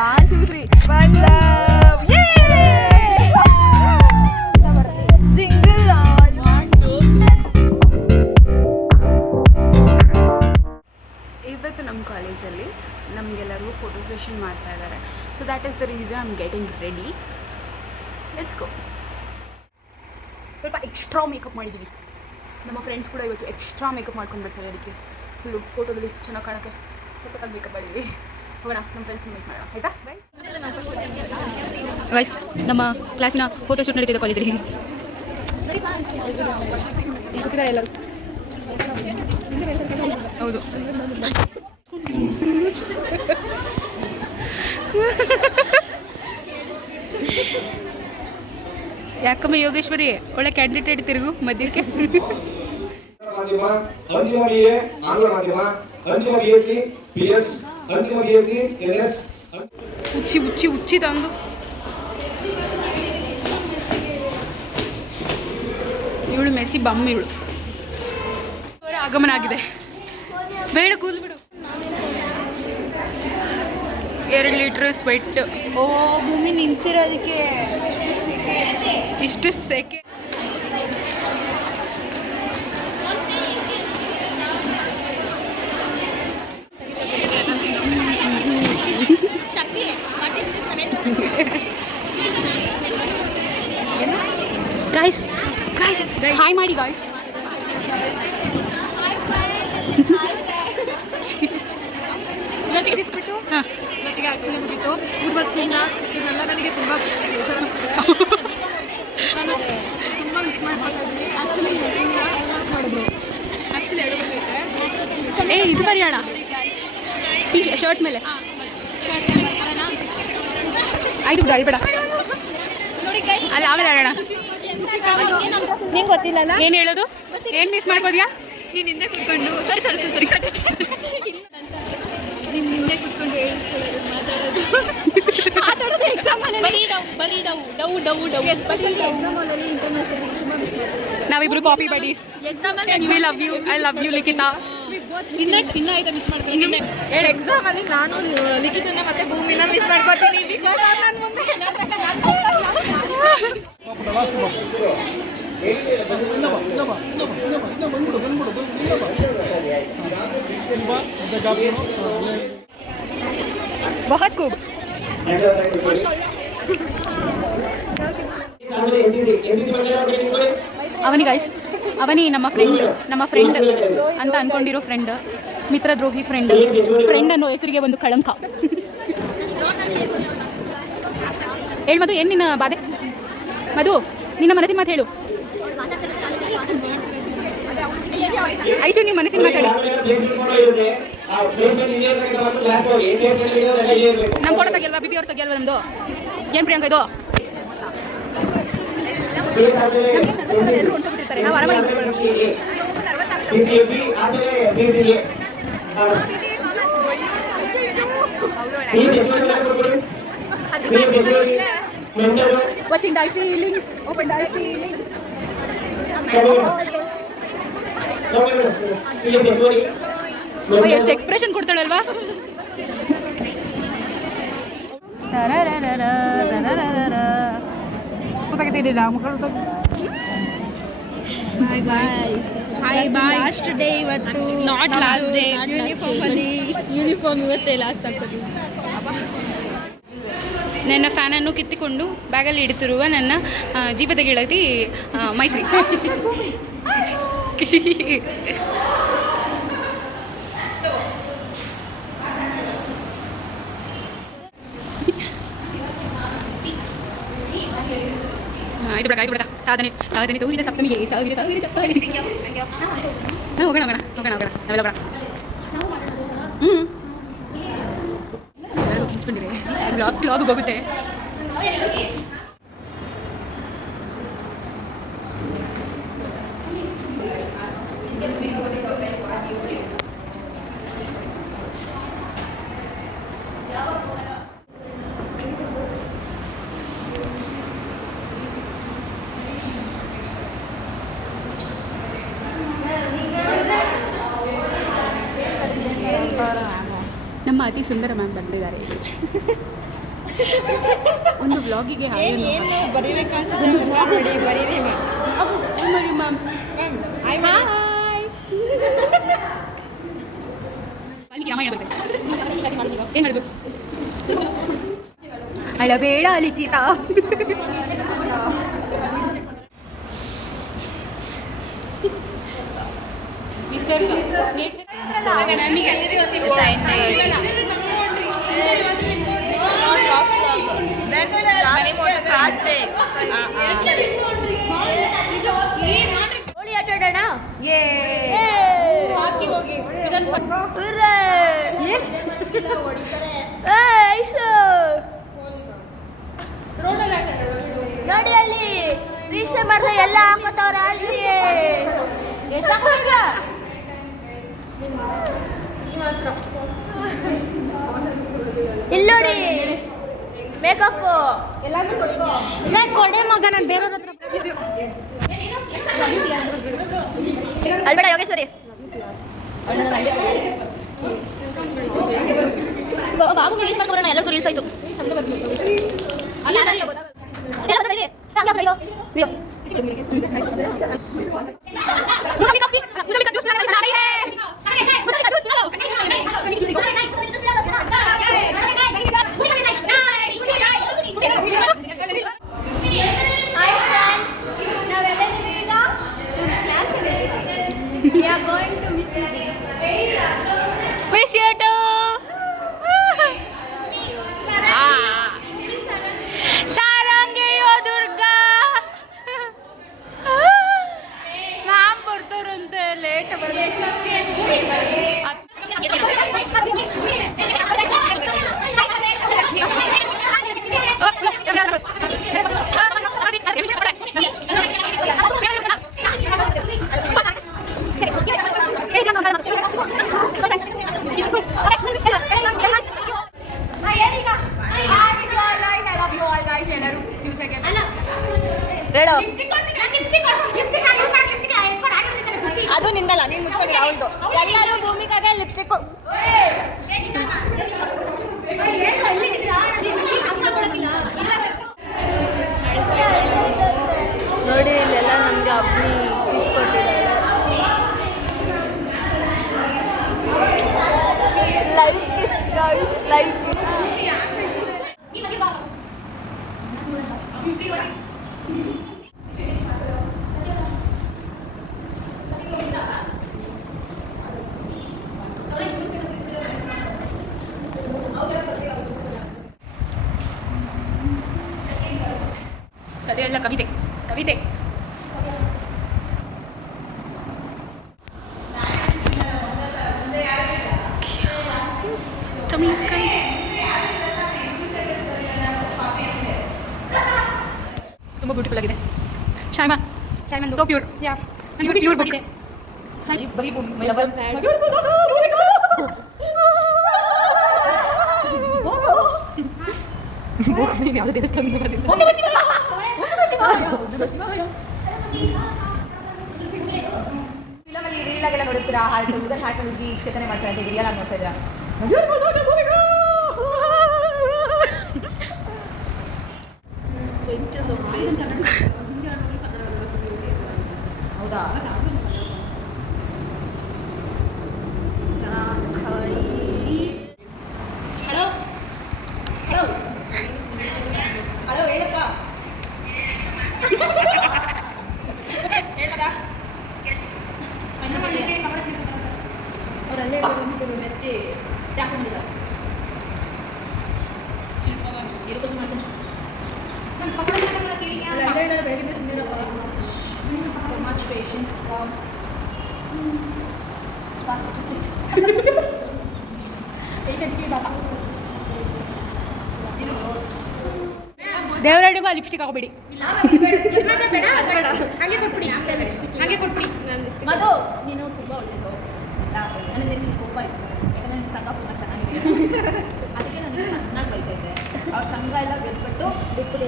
1 2 3 one love jingle all 1 2 ಇವತ್ತು ನಮ್ಮ ಕಾಲೇಜಲ್ಲಿ ನಮಗೆಲ್ಲರಿಗೂ ಫೋಟೋ ಸೆಷನ್ ಮಾಡ್ತಾ ಇದ್ದಾರೆ. So that is the reason I am getting ready. Let's go. ಸ್ವಲ್ಪ ಎಕ್ಸ್ಟ್ರಾ ಮೇಕಪ್ ಮಾಡಿದ್ದೀವಿ. ನಮ್ಮ ಫ್ರೆಂಡ್ಸ್ ಕೂಡ ಇವತ್ತು ಎಕ್ಸ್ಟ್ರಾ ಮೇಕಪ್ ಮಾಡ್ಕೊಂಡು ಬರ್ತಾರೆ. ಅದಕ್ಕೆ ಫುಲ್ಲು ಫೋಟೋದಲ್ಲಿ ಚೆನ್ನಾಗಿ ಕಾಣೋಕ್ಕೆ ಸಖತ್ತಾಗಿ ಮೇಕಪ್ ಮಾಡಿದ್ದೀವಿ. ಹೋಗೋಣ, ನಮ್ಮ ಫ್ರೆಂಡ್ಸ್ ಮೀಟ್ ಮಾಡೋಣ, ಆಯಿತಾ? ಬೈ ಗೈಸ್, ನಮ್ಮ ಕ್ಲಾಸಿನ ಫೋಟೋ ಶೂಟ್ ನಡೀತಿದೆ ಕಾಲೇಜಲ್ಲಿ. ಕೂತಿದ್ದಾರೆ ಎಲ್ಲರೂ. ಹೌದು, ಯಾಕಮ್ಮ ಯೋಗೇಶ್ವರಿ ಒಳ್ಳೆ ಕ್ಯಾಂಡಿಡೇಟ್ ತಿರುಗು ಮಧ್ಯಕ್ಕೆ. ಮಾಧ್ಯಮ, ಅಂತಿಮ BA ಆಂಗ್ಲ ಮಾಧ್ಯಮ, ಅಂತಿಮ BSc PS, ಅಂತಿಮ BSc NS. ಉಚ್ಚಿ ಉಚ್ಚಿ ಉಚ್ಚಿ ತಂದು ಇವಳು ಮೆಸ್ಸಿ ಬಮ್ಮ. ಇವಳು ಅವರ ಆಗಮನ ಆಗಿದೆ. ಬೇಡ, ಕೂಲ್ ಬಿಡು. 2 ಲೀಟ್ರ್ ಸ್ವೆಟ್. ಓ ಭೂಮಿ ನಿಂತಿರೋದಕ್ಕೆ ಇಷ್ಟು ಸೆಕೆ. ಗಾಯ್ಸ್ ಗಾಯ್ಸ್ ಹಾಯ್ ಮಾಡಿ ಗಾಯ್ಸ್. ಇವತ್ತಿಗಿಸ್ಬಿಟ್ಟು ಇವತ್ತಿಗೆ ಆ್ಯಕ್ಚುಲಿ ಮುಗೀತು 3 ವರ್ಷದಿಂದ. ಇದೆಲ್ಲ ನನಗೆ ತುಂಬ ನಾನು ತುಂಬ ಮಿಸ್ ಮಾಡ್ತಾ ಇದ್ದೀನಿ. ಆ್ಯಕ್ಚುಲಿ ಏ ಇದು ಬರೆಯೋಣ ಶರ್ಟ್ ಮೇಲೆ. ಆಯ್ತು ಬಿಡು, ಅಳ್ಬೇಡ. ಅಲ್ಲಿ ಆಮೇಲೆ ಹೇಳೋಣ. ನಿಂಗೆ ಗೊತ್ತಿಲ್ಲಲ್ಲ ಏನು ಹೇಳೋದು? ಏನು ಮಿಸ್ ಮಾಡ್ಕೋದ್ಯಾ? ನೀನು ಹಿಂದೆ ಕುತ್ಕೊಂಡು ಸರಿ ನೀನು ಹಿಂದೆ ಕುತ್ಕೊಂಡು ಹೇಳಿಸ್ಕೊಳ್ಳೋದು, ಮಾತಾಡೋದು ಎಕ್ಸಾಮಲ್ಲಿ ಬರೀ ಎಸ್ಪೆಷಲಿ ಎಕ್ಸಾಮ್ ಹಾಲಲ್ಲಿ ಇಂಟರ್ನಲ್ಸಲ್ಲಿ ತುಂಬ ಮಿಸ್ ಮಾಡ್ತೀವಿ. ನಾವಿಬ್ರು coffee buddies. We love you, I love you Likhita. ಇನ್ನೂ ಆಯ್ತಾ ಮಿಸ್ ಮಾಡ್ತೀನಿ. ಎಕ್ಸಾಮಲ್ಲಿ ನಾನು ಲಿಖಿತನ ಮತ್ತೆ ಭೂಮಿನ ಮಿಸ್ ಮಾಡ್ಕೊತೀನಿ. ಬಿಕಾಸ್ ನಾನು ಮುಂದೆ बहुत खूब. ಅವನಿ ಗೈಸ್, ಅವನಿ ನಮ್ಮ ಫ್ರೆಂಡ್ ಅಂತ ಅನ್ಕೊಂಡಿರೋ ಫ್ರೆಂಡ್, ಮಿತ್ರದ್ರೋಹಿ ಫ್ರೆಂಡ್ ಅನ್ನೋ ಹೆಸರಿಗೆ ಒಂದು ಕಳಂಕ. ಹೇಳು ಮಧು, ಏನು ನಿನ್ನ ಬಾಧೆ? ಮಧು, ನಿನ್ನ ಮನಸ್ಸಿನ ಮಾತು ಹೇಳು. ಐಶು, ನಿಮ್ಮ ಮನಸ್ಸಿನ ಮಾತಾಡಿ. ನಮ್ಮ ಫೋಟೋ ತೆಗಿಯಲ್ವಾ? ಬಿಪಿ ಅವ್ರು ತೆಗಿಯಲ್ವಾ ನಮ್ಮದು? ಏನು ಪ್ರಿಯಾಂಕ ಇದು? ನಾವು ಆರಾಮಾಗಿ watching thy feelings, open thy feelings. ಎಷ್ಟು ಎಕ್ಸ್ಪ್ರೆಷನ್ ಕೊಡ್ತಾಳಲ್ವಾ? ಲಾಸ್ಟ್ ಡೇ ಇವತ್ತು. ನಾಟ್ ಲಾಸ್ಟ್ ಡೇ, ಯೂನಿಫಾರ್ಮ್ ಇವತ್ತೇ ಲಾಸ್ಟ್ ಆಗ್ತದೆ. ನನ್ನ ಫ್ಯಾನನ್ನು ಕಿತ್ತಿಕೊಂಡು ಬ್ಯಾಗಲ್ಲಿ ಇಡುತ್ತಿರುವ ನನ್ನ ಜೀವದ ಗೆಳತಿ ಮೈತ್ರಿ. ಇದು ಬಿಡ ಸಾಧನೆ ತೋರಿದ ಸಪ್ತಮಿಗೆ ಸಾವಿರ ಚಪ್ಪಾಳಿ. ಹೋಗೋಣ ನಾವೆಲ್ಲ ಬರ. ಮುಚ್ಕೊಂಡಿರಿ, ಬ್ಲಾಗ್ ಹೋಗುತ್ತೆ. ನಮ್ಮ ಅತಿ ಸುಂದರ ಮ್ಯಾಮ್ ಬಂದಿದ್ದಾರೆ. ವ್ಲಾಗಿಗೆ ಏನು ಬರೀಬೇಕು ಅನ್ಸುತ್ತೆ ನೋಡಿ ಬರೀರಿ ಮ್ಯಾಮ್ ಮಾಡಿ ಮ್ಯಾಮ್ ಹಾಯ್ ಏನು ಮಾಡಬೇಕು ಅಳಬೇಡ ಲಿಖಿತ ಹೋಳಿ ಆಟ ಆಡೋಣ ನೋಡಿ ಅಲ್ಲಿ ರೀಸೆ ಮಾಡಿದ್ರೆ ಎಲ್ಲ ಹಾಕೋತವ್ರ ಅಲ್ಲಿ ಇಲ್ಲಿ ನೋಡಿ ಮೇಕಪ್ ಕೊಡೆ ಮಗ ನಾನು ಬೇರೆಯವ್ರ ಹತ್ರ ಅಲ್ಬೇಡ ಯೋಗೇಶ್ವರಿ ಬಾಬು ರೀಲ್ಸ್ ಮಾಡ್ಕೊಬರೋಣ ಎಲ್ಲರೂ ರೀಲ್ಸ್ ಆಯ್ತು ಅದು ನಿಂದಲ್ಲ ನೀನು ಮುಚ್ಕೊಂಡು ಅವಳ್ದು ಎಲ್ಲರೂ ಭೂಮಿಕಾಗೆ ಲಿಪ್ಸ್ಟಿಕ್ ನೋಡಿ ಇಲ್ಲೆಲ್ಲ ನಮಗೆ ಅಗ್ನಿ ಇಸ್ಕೊಟ್ಟಿದ್ದಾರೆ live kiss guys live kiss ಕಥೆಯಲ್ಲ ಕವಿತೆ ಕವಿತೆ ತುಂಬ ಬ್ಯೂಟಿಫುಲ್ ಆಗಿದೆ Shaima so pure pure book ಯಾವುದೇ ದೇವಸ್ಥಾನ ಫಿಲಮಲ್ಲಿ ರೀಲಾಗೆಲ್ಲ ನೋಡಿರ್ತೀರಾ ಹಾರ್ಟ್ ಹುಡುಗನ ಹಾರ್ಟ್ ಹುಡುಗಿ ಕೆತ್ತನೆ ಮಾಡ್ತಾ ಇದ್ದೀವಿ ರಿಯಲ್ ಆಗಿ ನೋಡ್ತಾ ಇದ್ದೀರಾ ಹೌದಾ ಹಲೋ ಹಲೋ ಹಲೋ ಹೇಳಪ್ಪ ದೇವರಾಡಿಗೂ ಲಿಪ್ಸ್ಟಿಕ್ ಹಾಕೋಬೇಡಿ ಮಧು ನೀನು ತುಂಬ ಒಳ್ಳೆಯದು ನನಗೆ ನಿನ್ನ ಕೋಪ ಇತ್ತು ಯಾಕಂದರೆ ನಿನ್ನ ಸಂಘ ತುಂಬ ಚೆನ್ನಾಗಿದೆ ಅದಕ್ಕೆ ನನಗೆ ಚೆನ್ನಾಗಿ ಬೈತಾ ಇದ್ದೆ ಅವ್ರ ಸಂಘ ಎಲ್ಲ ಗೆದ್ಬಿಟ್ಟು ಬಿಟ್ಟು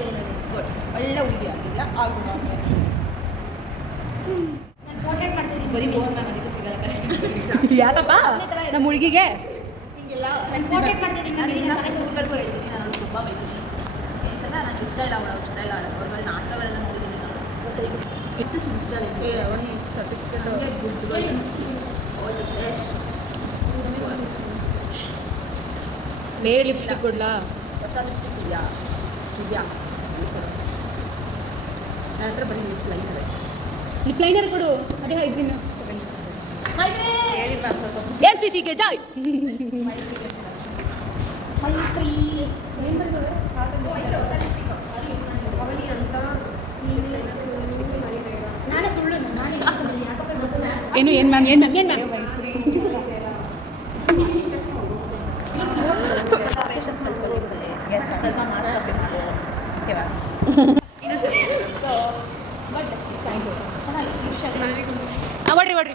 ಗುಡ್ ಒಳ್ಳೆ ಹುಡುಗಿ ಆಗಿಲ್ಲ ಆಗ್ಬಿಡ ಬರೀ ಬೋರ್ ಮ್ಯಾಮ್ ಅದಕ್ಕೆ ಸಿಗಲ್ಲ ಕರೆಕ್ಟ್ ಯಾಕಪ್ಪ ನಮ್ಮ ಹುಡುಗಿಗೆ ಹಿಂಗೆಲ್ಲ ನಾನು ತುಂಬ ಬೈತೀನಿ ಎಂತೆಲ್ಲ ನಾನು ಇಷ್ಟ ಇಲ್ಲ ಅವಳು ಇಷ್ಟ ಇಲ್ಲ ಅವ್ರುಗಳ ನಾಟಕಗಳೆಲ್ಲ ನೋಡಿದ್ದೀನಿ ನಾನು ಎಷ್ಟು ಸೆಮಿಸ್ಟರ್ ಇದೆ ಹಂಗೆ ಗುಡ್ ಆಲ್ ದಿ ಬೆಸ್ಟ್ ಬೇರೆ ಲಿಪ್ಸ್ಟಿಕ್ ಕೊಡ್ಲಾ? ಹೊಸ ಲಿಪ್ಸ್ಟಿಕ್ ಇದೆಯಾ ನನ್ನ ಹತ್ರ ಬರೀ ಲಿಪ್ ಲೈನರ್ ಲಿಪ್ ಲೈನರ್ ಕೊಡು, ಅದೇ ಹೈಜಿನ್. ಹೇಳಿ ಮ್ಯಾಮ್ ಸ್ವಲ್ಪ NCC ಗೆ ಜಾಯ್. ಏನು ಏನು ಮ್ಯಾಮ್ ಸ್ವಲ್ಪ ಮಾತಾಡಬೇಕು ಓಕೆ ಮ್ಯಾಮ್ ಹೊಡ್ರಿ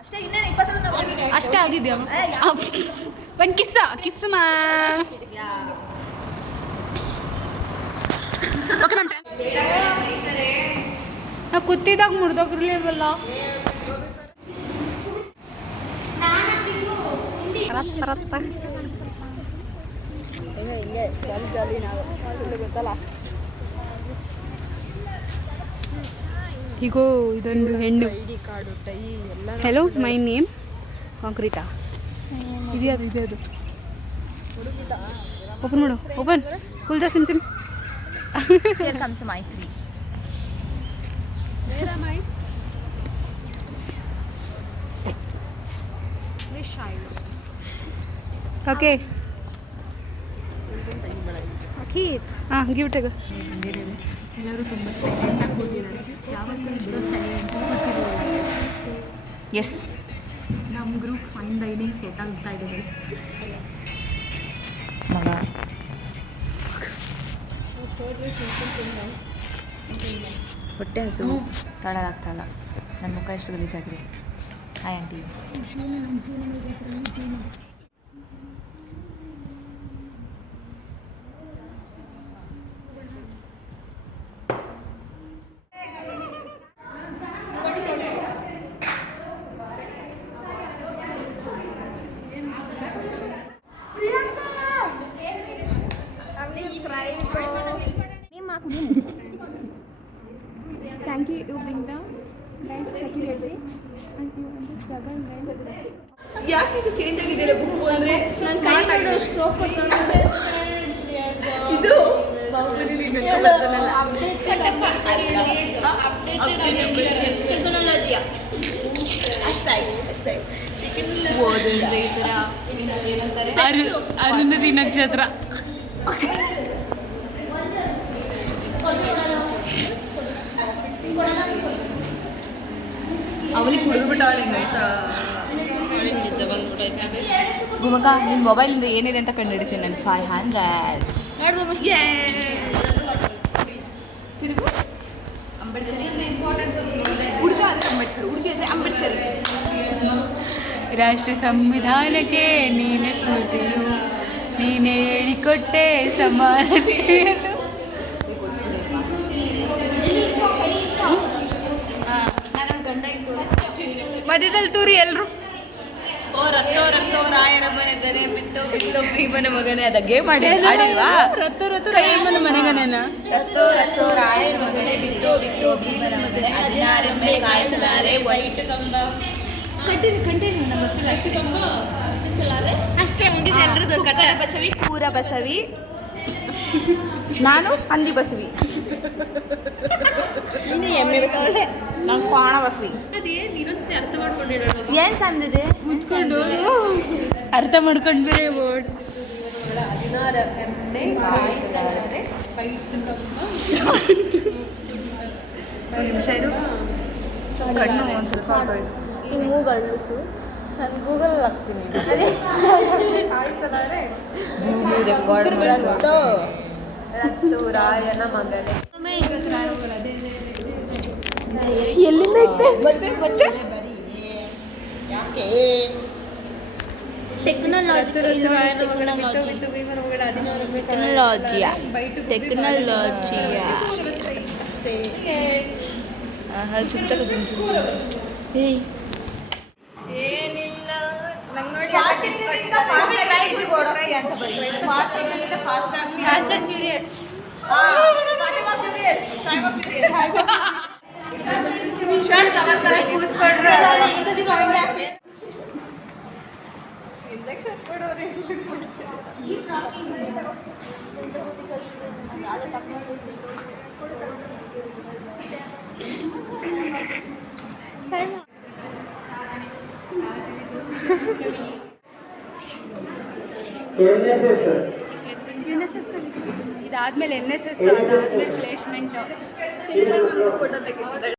ಅಷ್ಟೇ ಇನ್ನೇನು 20 ಸಲ ನಾವು ಅಷ್ಟೇ ಆಗಿದ್ಯಾ? ಒಂದು ಕಿಸ್ ಮಾ. Okay ma'am. ನಾವು ಕೂತಿದಾಗ ಮುರಿದೋಗಿರ್ಲಿಲ್ವಲ್ಲ. ಹಿಂಗೆ ಜಾಲಿ ನಾವು ಗೊತ್ತಲ್ಲ. ಹೀಗೋ ಇದೊಂದು ಹೆಣ್ಣು. ಹೆಲೋ ಮೈ ನೇಮ್ ಕಾಂಕ್ರೀಟಾ. ಇದೆ ಅದು ಓಪನ್ ಮಾಡು, open full the SIM Here comes my 3. Where am I? Okay ಹಾಂ ಗಿಫ್ಟ್ ಎಲ್ಲರೂ ತುಂಬ ಸೈಲೆಂಟಾಗಿ ಕೂತಿದ್ದಾರೆ. ಯಾವತ್ತೂ ಇಬ್ಬರು ಸೈಲೆಂಟ್ ಎಸ್ ನಮ್ಮ ಗ್ರೂಪ್ ಫೈನ್ ಡೈನಿಂಗ್ ಸೆಟ್ ಆಗ್ತಾ ಇದೆ. ಮಗ ಹೊಟ್ಟೆ ಹಸು ತಡಲಾಗ್ತಾಯಿಲ್ಲ. ನನ್ನ ಮುಖ ಎಷ್ಟು ಗಲೀಜಾಗಿದೆ. Hi aunty. Thank you to bring the nice security and you understand well. ಯಾಕೆ ಇದು ಚೇಂಜ್ ಆಗಿದೆಯಲ್ಲ ಬುಕ್ ಅಂದರೆ ನನ್ನ ಕೈ ಬಿಡು ಸ್ಟ್ರೋಕ್ ಇದು ಓದಿದ್ರೆ ಈ ಥರ ಏನಂತಾರೆ ಅರುಂಧತಿ ನಕ್ಷತ್ರ. ಅವನಿಗೆ ಕುಡಿದ್ಬಿಟ್ಟವಳೆ ಗುಮಕ ನಿನ್ನ ಮೊಬೈಲಿಂದ ಏನಿದೆ ಅಂತ ಕಂಡು ಹಿಡಿತೀನಿ ನಾನು 500 ತಿರುಗು ಹುಡುಗ ಆದರೆ ಅಂಬೇಡ್ಕರ್ ಹುಡುಗಿ ಆದರೆ ಅಂಬೇಡ್ಕರ್. ರಾಷ್ಟ್ರ ಸಂವಿಧಾನಕ್ಕೆ ನೀನೇ ಸ್ಫೂರ್ತಿಯು, ನೀನೇ ಹೇಳಿಕೊಟ್ಟೆ ಸಮಾನತೆಯನ್ನು. ನಾನು ಗಂಡ ಇತ್ತು ಮಧ್ಯದಲ್ಲಿ ತೂರಿ ಎಲ್ಲರೂ ಓ ರಕ್ತೋ ರಕ್ತೋ ರಾಯರ ಮನೆ ಗನೆ ಬಿತ್ತು ಬಿತ್ತು ಭೀಮನ ಮಗನೇ ಅದ ಗೇಮ್ ಆಡಿಲ್ವಾ? ರತ್ತು ರಾಯಮ್ಮನ ಮನೆಗನೇನ ರಕ್ತೋ ರಕ್ತೋ ರಾಯರ ಮಗನೇ ಬಿತ್ತು ಬಿತ್ತು ಭೀಮನ ಮಗನೇ ಹದಿನಾರೆಮ್ಮೆ ಕಾಯಿಸಲಾರೆ ವೈಟ್ ಕಂಬ ಕಂಟೇನಿ ನಂಗೆ ಗೊತ್ತಿಲ್ಲ ಅಷ್ಟು ಕಂಬ ಅಷ್ಟೇ ಮುಗಿದು ಎಲ್ಲರದ್ದು ಕಟ್ಟ ಬಸವಿ ಕೂರ ಬಸವಿ ನಾನು ಹಂದಿ ಬಸವಿ ಎಮ್ಮೆ ಬಸವಿ ನಾನು ಕ್ವಾಣ ಬಸವಿ. ಏನು ಸಂದಿದೆ ಮುಚ್ಕೊಂಡು ಅರ್ಥ ಮಾಡ್ಕೊಂಡು ಬೇರೆ ಬೋರ್ಡ್. ನಿಮಿಷ ಇರು ಕಣ್ಣು ಒಂದು ಸ್ವಲ್ಪ ಹೊರಟೋಯ್ತು. ಮೂಗಳ್ಳಿಸು ನಾನು ಗೂಗಲ್ ಹಾಕ್ತೀನಿ. ರಾಯನ ಮಗನೇ ಎಲ್ಲಿಂದ ಇತ್ತೆ ಮತ್ತೆ ಮತ್ತೆ ಟೆಕ್ನಾಲಜಿಯಾ ಅಷ್ಟೇ ಏನಿಲ್ಲ ಫಾಸ್ಟಿಂಗಿಂದ ಫಾಸ್ಟ್ ಆಗಿ ಓಡೋಕ್ಕೆ ಅಂತ ಬರೀ ಫಾಸ್ಟಿಂಗಿಂದ ಫಾಸ್ಟ್ ಆಗಿ ಸೀರಿಯಸ್ ಶರ್ಟ್ ಕವರ್ ಕಡೆ ಕೂತ್ಕೊಂಡ್ರೆ ಇಂಜೆಕ್ಷನ್ ಕೊಡೋರು ಇದಾದ್ಮೇಲೆ NSS, ಅದಾದ್ಮೇಲೆ ಪ್ಲೇಸ್ಮೆಂಟ್ ಫೋಟೋ ತೆಗಿತಿದ್ದಾಳೆ